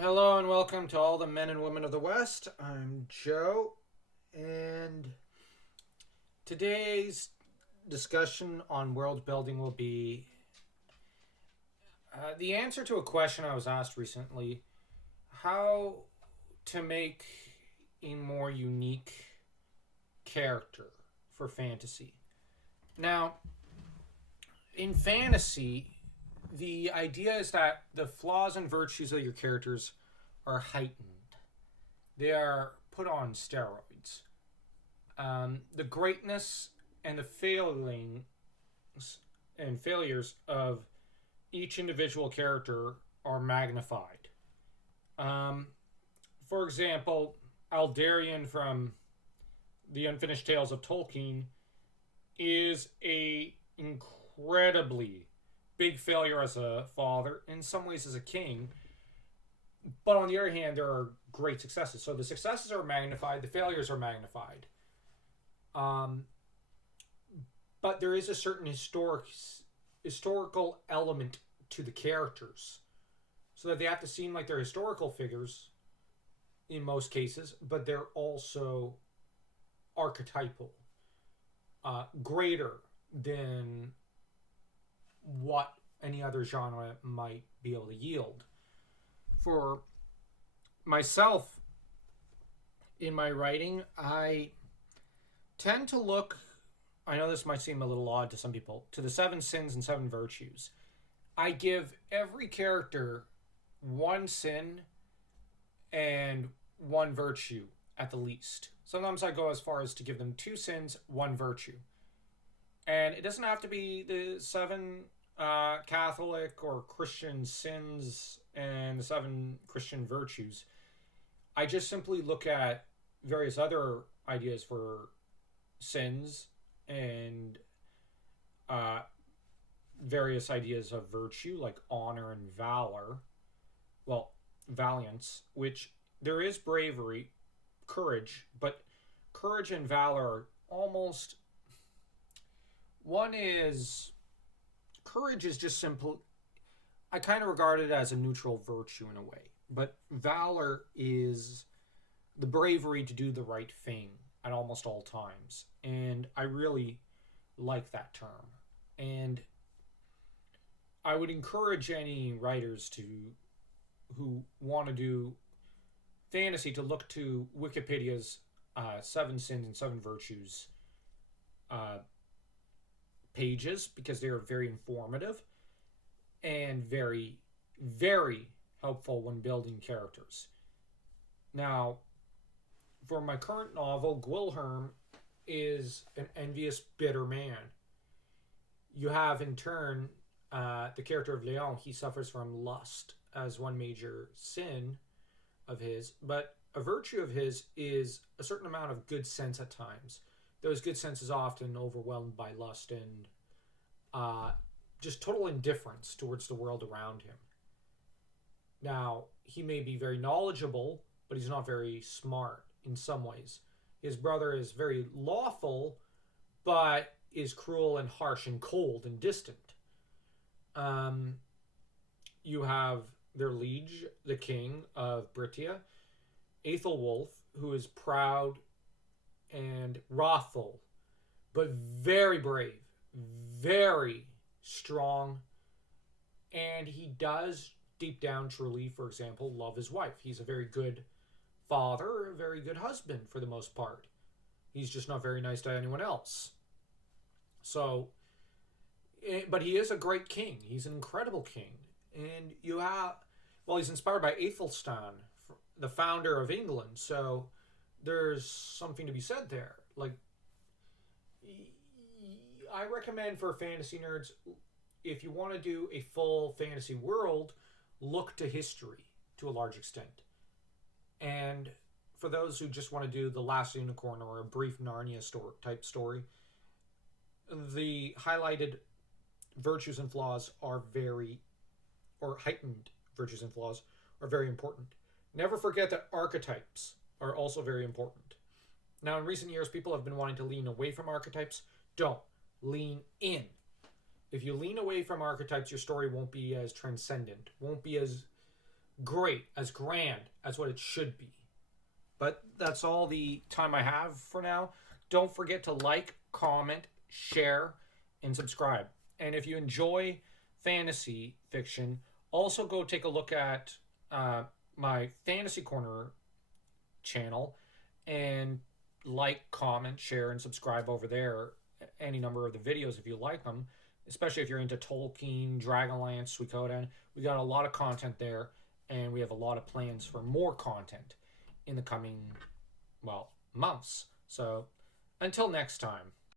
Hello and welcome to all the men and women of the West. I'm Joe, and today's discussion on world building will be the answer to a question I was asked recently: how to make a more unique character for fantasy. Now, in fantasy, the idea is that the flaws and virtues of your characters are heightened. They are put on steroids. The greatness and the failings and failures of each individual character are magnified. Um, for example, Aldarion from the Unfinished Tales of Tolkien is a incredibly big failure as a father, in some ways as a king, but on the other hand, there are great successes. So the successes are magnified, the failures are magnified. Um, but there is a certain historical element to the characters, so that they have to seem like they're historical figures in most cases, but they're also archetypal, greater than what any other genre might be able to yield. For myself, in my writing, I tend to look, I know this might seem a little odd to some people, to the seven sins and seven virtues. I give every character one sin and one virtue at the least. Sometimes I go as far as to give them two sins, one virtue. And it doesn't have to be the seven Catholic or Christian sins and the seven Christian virtues. I just simply look at various other ideas for sins and various ideas of virtue, like honor and valor. Well, valiance, which there is bravery, courage, but courage and valor are almost. One is. Courage is just simple. I kind of regard it as a neutral virtue in a way. But valor is the bravery to do the right thing at almost all times. And I really like that term. And I would encourage any writers to who want to do fantasy to look to Wikipedia's Seven Sins and Seven Virtues pages, because they are very informative and very, very helpful when building characters. Now, for my current novel, Gwilherm is an envious, bitter man. You have, in turn, the character of Leon. He suffers from lust as one major sin of his, but a virtue of his is a certain amount of good sense at times. Those good sense is often overwhelmed by lust and just total indifference towards the world around him. Now, he may be very knowledgeable, but he's not very smart in some ways. His brother is very lawful, but is cruel and harsh and cold and distant. You have their liege, the king of Britia, Aethelwulf, who is proud and wrathful, but very brave, very strong, and he does deep down truly, for example, love his wife. He's a very good father, a very good husband for the most part. He's just not very nice to anyone else. So, but he is a great king. He's an incredible king. And you have, well, he's inspired by Aethelstan, the founder of England. So there's something to be said there. Like, I recommend for fantasy nerds, if you want to do a full fantasy world, look to history to a large extent. And for those who just want to do The Last Unicorn or a brief Narnia type story, the highlighted virtues and flaws are very, or heightened virtues and flaws are very important. Never forget that archetypes are also very important. Now, in recent years, people have been wanting to lean away from archetypes. Don't. Lean in. If you lean away from archetypes, your story won't be as transcendent, won't be as great, as grand as what it should be. But that's all the time I have for now. Don't forget to like, comment, share, and subscribe. And if you enjoy fantasy fiction, also go take a look at my Fantasy Corner channel and like, comment, share, and subscribe over there. Any number of the videos if you like them, especially if you're into Tolkien, Dragonlance, Suikoden. We got a lot of content there, and we have a lot of plans for more content in the coming, well, months. So until next time.